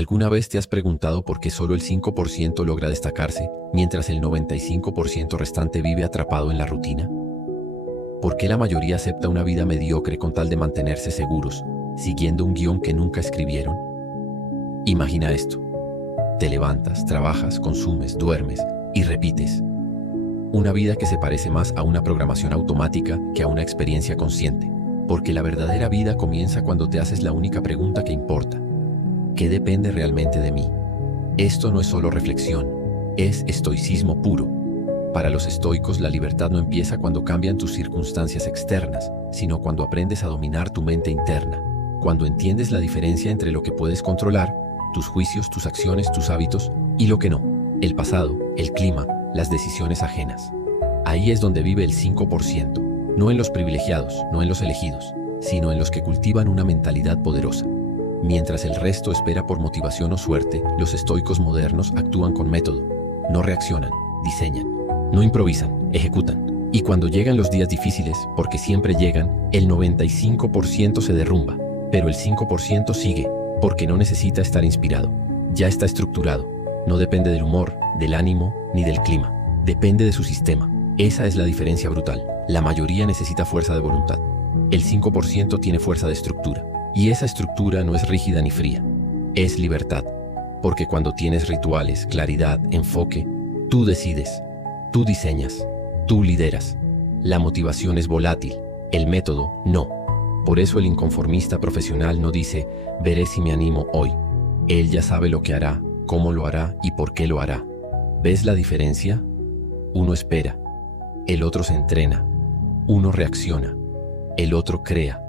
¿Alguna vez te has preguntado por qué solo el 5% logra destacarse, mientras el 95% restante vive atrapado en la rutina? ¿Por qué la mayoría acepta una vida mediocre con tal de mantenerse seguros, siguiendo un guión que nunca escribieron? Imagina esto. Te levantas, trabajas, consumes, duermes y repites. Una vida que se parece más a una programación automática que a una experiencia consciente. Porque la verdadera vida comienza cuando te haces la única pregunta que importa. ¿Qué depende realmente de mí? Esto no es solo reflexión, es estoicismo puro. Para los estoicos, la libertad no empieza cuando cambian tus circunstancias externas, sino cuando aprendes a dominar tu mente interna. Cuando entiendes la diferencia entre lo que puedes controlar, tus juicios, tus acciones, tus hábitos, y lo que no, el pasado, el clima, las decisiones ajenas. Ahí es donde vive el 5%, no en los privilegiados, no en los elegidos, sino en los que cultivan una mentalidad poderosa. Mientras el resto espera por motivación o suerte, los estoicos modernos actúan con método. No reaccionan, diseñan, no improvisan, ejecutan. Y cuando llegan los días difíciles, porque siempre llegan, el 95% se derrumba, pero el 5% sigue, porque no necesita estar inspirado. Ya está estructurado. No depende del humor, del ánimo, ni del clima. Depende de su sistema. Esa es la diferencia brutal. La mayoría necesita fuerza de voluntad. El 5% tiene fuerza de estructura. Y esa estructura no es rígida ni fría. Es libertad. Porque cuando tienes rituales, claridad, enfoque, tú decides, tú diseñas, tú lideras. La motivación es volátil, el método no. Por eso el inconformista profesional no dice, veré si me animo hoy. Él ya sabe lo que hará, cómo lo hará y por qué lo hará. ¿Ves la diferencia? Uno espera, el otro se entrena, uno reacciona, el otro crea.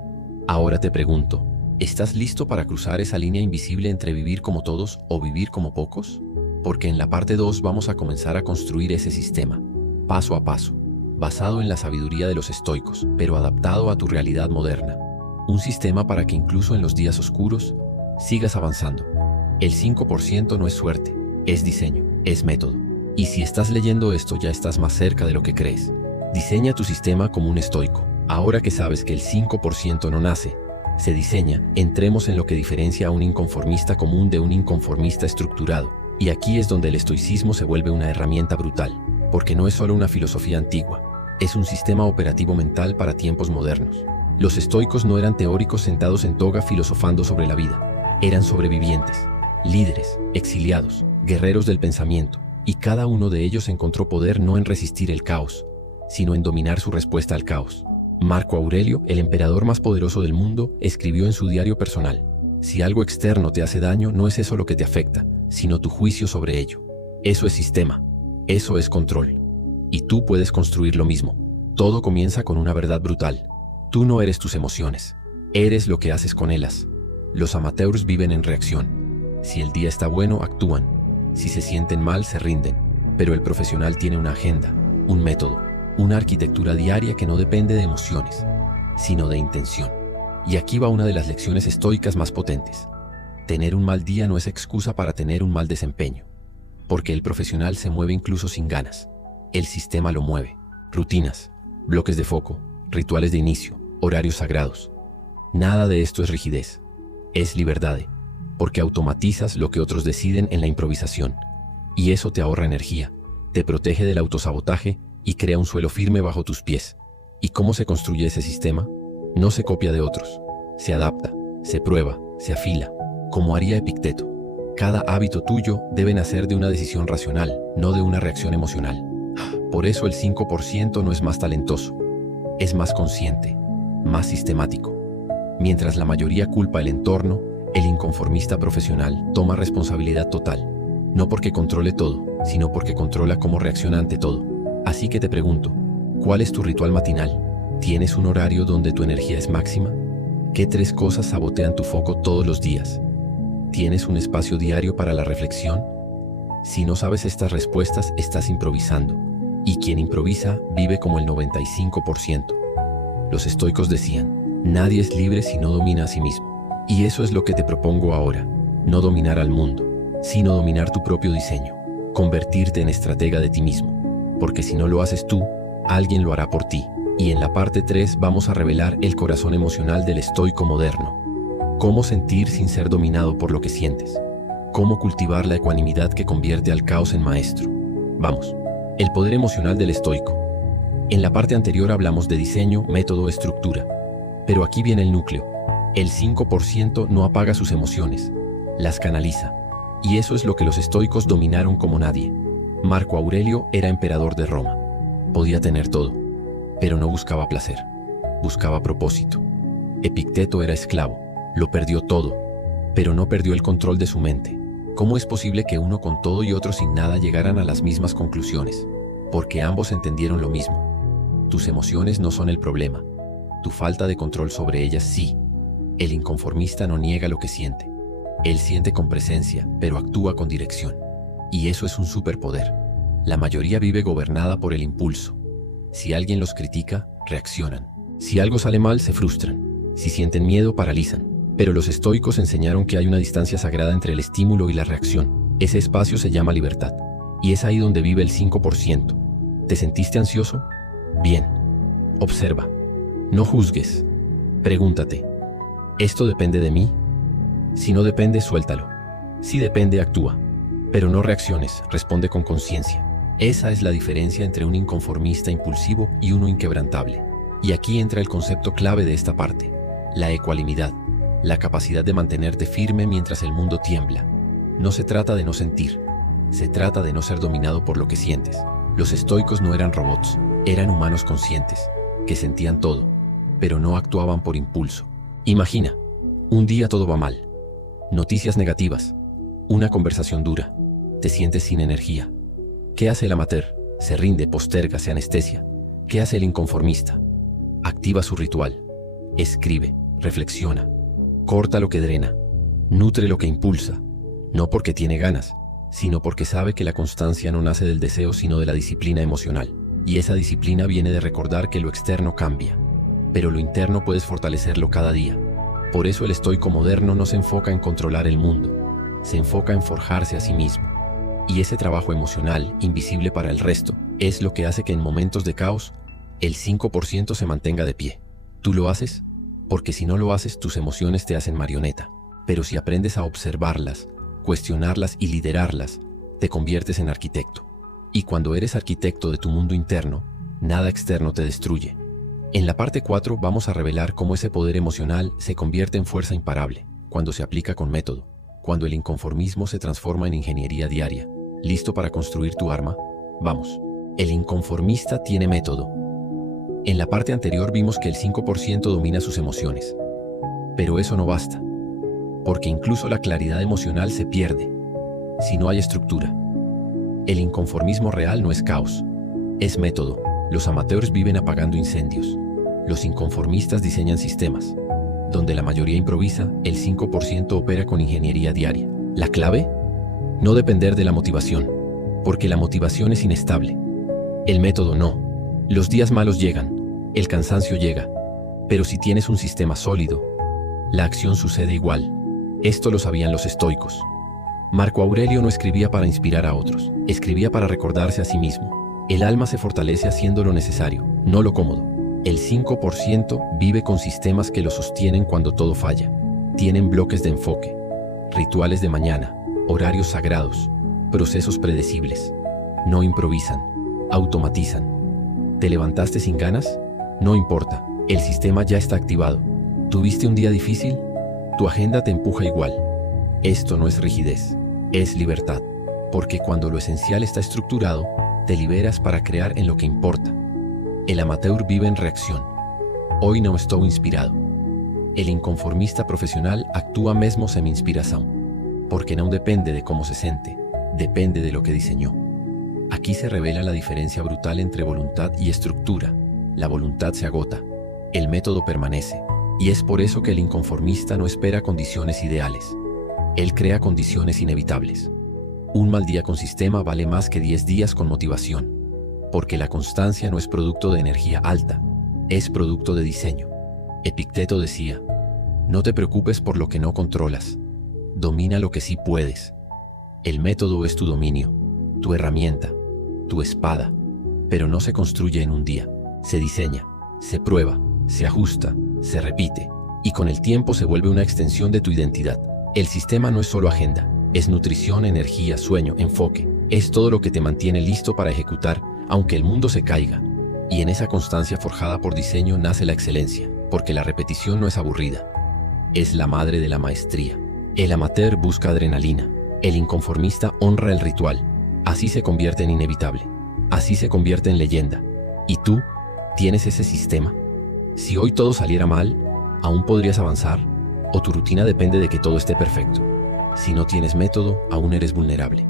Ahora te pregunto, ¿estás listo para cruzar esa línea invisible entre vivir como todos o vivir como pocos? Porque en la parte 2 vamos a comenzar a construir ese sistema, paso a paso, basado en la sabiduría de los estoicos, pero adaptado a tu realidad moderna. Un sistema para que incluso en los días oscuros sigas avanzando. El 5% no es suerte, es diseño, es método. Y si estás leyendo esto ya estás más cerca de lo que crees. Diseña tu sistema como un estoico. Ahora que sabes que el 5% no nace, se diseña, entremos en lo que diferencia a un inconformista común de un inconformista estructurado. Y aquí es donde el estoicismo se vuelve una herramienta brutal, porque no es solo una filosofía antigua, es un sistema operativo mental para tiempos modernos. Los estoicos no eran teóricos sentados en toga filosofando sobre la vida, eran sobrevivientes, líderes, exiliados, guerreros del pensamiento, y cada uno de ellos encontró poder no en resistir el caos, sino en dominar su respuesta al caos. Marco Aurelio, el emperador más poderoso del mundo, escribió en su diario personal: si algo externo te hace daño, no es eso lo que te afecta, sino tu juicio sobre ello. Eso es sistema, eso es control. Y tú puedes construir lo mismo. Todo comienza con una verdad brutal. Tú no eres tus emociones, eres lo que haces con ellas. Los amateurs viven en reacción. Si el día está bueno, actúan. Si se sienten mal, se rinden. Pero el profesional tiene una agenda, un método, una arquitectura diaria que no depende de emociones, sino de intención. Y aquí va una de las lecciones estoicas más potentes. Tener un mal día no es excusa para tener un mal desempeño, porque el profesional se mueve incluso sin ganas. El sistema lo mueve. Rutinas, bloques de foco, rituales de inicio, horarios sagrados. Nada de esto es rigidez, es libertad, porque automatizas lo que otros deciden en la improvisación. Y eso te ahorra energía, te protege del autosabotaje y crea un suelo firme bajo tus pies. ¿Y cómo se construye ese sistema? No se copia de otros, se adapta, se prueba, se afila, como haría Epicteto. Cada hábito tuyo debe nacer de una decisión racional, no de una reacción emocional. Por eso el 5% no es más talentoso, es más consciente, más sistemático. Mientras la mayoría culpa el entorno, el inconformista profesional toma responsabilidad total, no porque controle todo, sino porque controla cómo reacciona ante todo. Así que te pregunto, ¿cuál es tu ritual matinal? ¿Tienes un horario donde tu energía es máxima? ¿Qué 3 cosas sabotean tu foco todos los días? ¿Tienes un espacio diario para la reflexión? Si no sabes estas respuestas, estás improvisando. Y quien improvisa vive como el 95%. Los estoicos decían, nadie es libre si no domina a sí mismo. Y eso es lo que te propongo ahora. No dominar al mundo, sino dominar tu propio diseño. Convertirte en estratega de ti mismo. Porque si no lo haces tú, alguien lo hará por ti. Y en la parte 3 vamos a revelar el corazón emocional del estoico moderno. Cómo sentir sin ser dominado por lo que sientes. Cómo cultivar la ecuanimidad que convierte al caos en maestro. Vamos. El poder emocional del estoico. En la parte anterior hablamos de diseño, método, estructura. Pero aquí viene el núcleo. El 5% no apaga sus emociones, las canaliza. Y eso es lo que los estoicos dominaron como nadie. Marco Aurelio era emperador de Roma. Podía tener todo, pero no buscaba placer. Buscaba propósito. Epicteto era esclavo. Lo perdió todo, pero no perdió el control de su mente. ¿Cómo es posible que uno con todo y otro sin nada llegaran a las mismas conclusiones? Porque ambos entendieron lo mismo. Tus emociones no son el problema. Tu falta de control sobre ellas sí. El inconformista no niega lo que siente. Él siente con presencia, pero actúa con dirección. Y eso es un superpoder. La mayoría vive gobernada por el impulso. Si alguien los critica, reaccionan. Si algo sale mal, se frustran. Si sienten miedo, paralizan. Pero los estoicos enseñaron que hay una distancia sagrada entre el estímulo y la reacción. Ese espacio se llama libertad. Y es ahí donde vive el 5%. ¿Te sentiste ansioso? Bien. Observa. No juzgues. Pregúntate. ¿Esto depende de mí? Si no depende, suéltalo. Si depende, actúa. Pero no reacciones, responde con conciencia. Esa es la diferencia entre un inconformista impulsivo y uno inquebrantable. Y aquí entra el concepto clave de esta parte. La ecuanimidad. La capacidad de mantenerte firme mientras el mundo tiembla. No se trata de no sentir. Se trata de no ser dominado por lo que sientes. Los estoicos no eran robots. Eran humanos conscientes, que sentían todo, pero no actuaban por impulso. Imagina, un día todo va mal. Noticias negativas. Una conversación dura. Te sientes sin energía. ¿Qué hace el amateur? Se rinde, posterga, se anestesia. ¿Qué hace el inconformista? Activa su ritual. Escribe, reflexiona. Corta lo que drena. Nutre lo que impulsa. No porque tiene ganas, sino porque sabe que la constancia no nace del deseo sino de la disciplina emocional. Y esa disciplina viene de recordar que lo externo cambia, pero lo interno puedes fortalecerlo cada día. Por eso el estoico moderno no se enfoca en controlar el mundo, se enfoca en forjarse a sí mismo. Y ese trabajo emocional, invisible para el resto, es lo que hace que en momentos de caos, el 5% se mantenga de pie. ¿Tú lo haces? Porque si no lo haces, tus emociones te hacen marioneta. Pero si aprendes a observarlas, cuestionarlas y liderarlas, te conviertes en arquitecto. Y cuando eres arquitecto de tu mundo interno, nada externo te destruye. En la parte 4 vamos a revelar cómo ese poder emocional se convierte en fuerza imparable, cuando se aplica con método, cuando el inconformismo se transforma en ingeniería diaria. ¿Listo para construir tu arma? Vamos. El inconformista tiene método. En la parte anterior vimos que el 5% domina sus emociones. Pero eso no basta, porque incluso la claridad emocional se pierde si no hay estructura. El inconformismo real no es caos, es método. Los amateurs viven apagando incendios. Los inconformistas diseñan sistemas. Donde la mayoría improvisa, el 5% opera con ingeniería diaria. ¿La clave? No depender de la motivación, porque la motivación es inestable. El método no. Los días malos llegan, el cansancio llega, pero si tienes un sistema sólido, la acción sucede igual. Esto lo sabían los estoicos. Marco Aurelio no escribía para inspirar a otros, escribía para recordarse a sí mismo. El alma se fortalece haciendo lo necesario, no lo cómodo. El 5% vive con sistemas que lo sostienen cuando todo falla. Tienen bloques de enfoque, rituales de mañana, horarios sagrados, procesos predecibles. No improvisan, automatizan. ¿Te levantaste sin ganas? No importa, el sistema ya está activado. ¿Tuviste un día difícil? Tu agenda te empuja igual. Esto no es rigidez, es libertad. Porque cuando lo esencial está estructurado, te liberas para crear en lo que importa. El amateur vive en reacción. Hoy no estou inspirado. El inconformista profesional actúa mesmo sem inspiração, porque no depende de cómo se siente, depende de lo que diseñó. Aquí se revela la diferencia brutal entre voluntad y estructura. La voluntad se agota, el método permanece, y es por eso que el inconformista no espera condiciones ideales. Él crea condiciones inevitables. Un mal día con sistema vale más que 10 días con motivación, porque la constancia no es producto de energía alta, es producto de diseño. Epicteto decía, no te preocupes por lo que no controlas, domina lo que sí puedes. El método es tu dominio, tu herramienta, tu espada, pero no se construye en un día. Se diseña, se prueba, se ajusta, se repite, y con el tiempo se vuelve una extensión de tu identidad. El sistema no es solo agenda, Es nutrición, energía, sueño, enfoque. Es todo lo que te mantiene listo para ejecutar, aunque el mundo se caiga. Y en esa constancia forjada por diseño nace la excelencia, porque la repetición no es aburrida. Es la madre de la maestría. El amateur busca adrenalina. El inconformista honra el ritual. Así se convierte en inevitable. Así se convierte en leyenda. ¿Y tú? ¿Tienes ese sistema? Si hoy todo saliera mal, ¿aún podrías avanzar? ¿O tu rutina depende de que todo esté perfecto? Si no tienes método, aún eres vulnerable.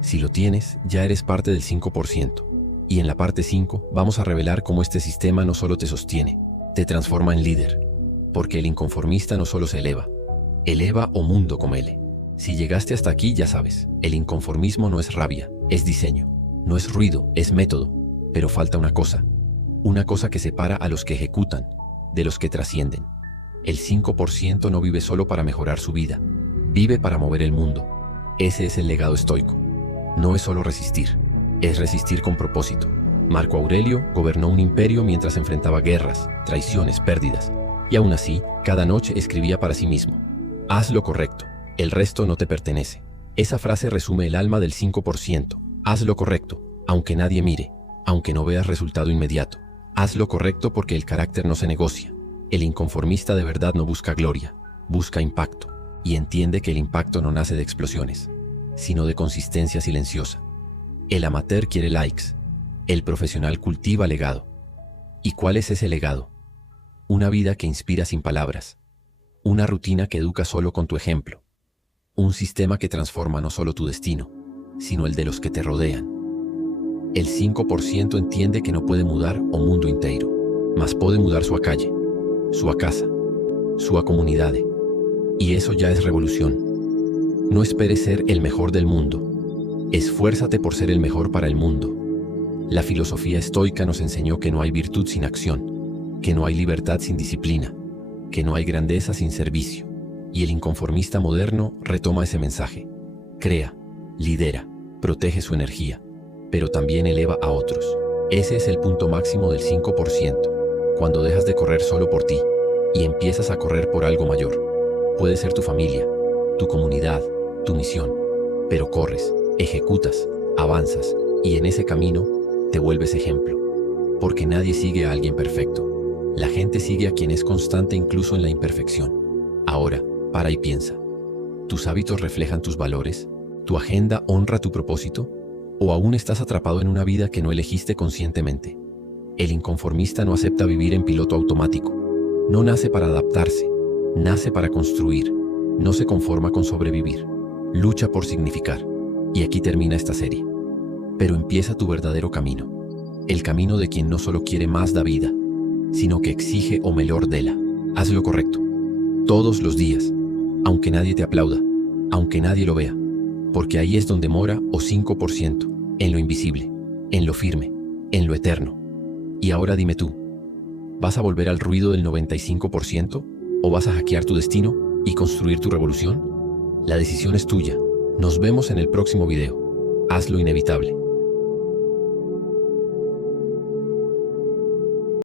Si lo tienes, ya eres parte del 5%. Y en la parte 5 vamos a revelar cómo este sistema no solo te sostiene, te transforma en líder. Porque el inconformista no solo se eleva o mundo como él. Si llegaste hasta aquí, ya sabes, el inconformismo no es rabia, es diseño. No es ruido, es método. Pero falta una cosa que separa a los que ejecutan de los que trascienden. El 5% no vive solo para mejorar su vida, vive para mover el mundo. Ese es el legado estoico. No es solo resistir, es resistir con propósito. Marco Aurelio gobernó un imperio mientras enfrentaba guerras, traiciones, pérdidas. Y aún así, cada noche escribía para sí mismo: haz lo correcto, el resto no te pertenece. Esa frase resume el alma del 5%. Haz lo correcto, aunque nadie mire, aunque no veas resultado inmediato. Haz lo correcto porque el carácter no se negocia. El inconformista de verdad no busca gloria, busca impacto. Y entiende que el impacto no nace de explosiones, sino de consistencia silenciosa. El amateur quiere likes, el profesional cultiva legado. ¿Y cuál es ese legado? Una vida que inspira sin palabras, una rutina que educa solo con tu ejemplo, un sistema que transforma no solo tu destino, sino el de los que te rodean. El 5% entiende que no puede mudar o mundo entero, mas puede mudar su calle, su casa, su comunidad. Y eso ya es revolución. No esperes ser el mejor del mundo. Esfuérzate por ser el mejor para el mundo. La filosofía estoica nos enseñó que no hay virtud sin acción, que no hay libertad sin disciplina, que no hay grandeza sin servicio. Y el inconformista moderno retoma ese mensaje. Crea, lidera, protege su energía, pero también eleva a otros. Ese es el punto máximo del 5%, cuando dejas de correr solo por ti y empiezas a correr por algo mayor. Puede ser tu familia, tu comunidad, tu misión, pero corres, ejecutas, avanzas y en ese camino te vuelves ejemplo. Porque nadie sigue a alguien perfecto. La gente sigue a quien es constante incluso en la imperfección. Ahora, para y piensa. ¿Tus hábitos reflejan tus valores? ¿Tu agenda honra tu propósito? ¿O aún estás atrapado en una vida que no elegiste conscientemente? El inconformista no acepta vivir en piloto automático. No nace para adaptarse. Nace para construir, no se conforma con sobrevivir, lucha por significar. Y aquí termina esta serie. Pero empieza tu verdadero camino, el camino de quien no solo quiere más da vida, sino que exige o mejor dela. Haz lo correcto, todos los días, aunque nadie te aplauda, aunque nadie lo vea, porque ahí es donde mora o 5%, en lo invisible, en lo firme, en lo eterno. Y ahora dime tú, ¿vas a volver al ruido del 95%? ¿O vas a hackear tu destino y construir tu revolución? La decisión es tuya. Nos vemos en el próximo video. Haz lo inevitable.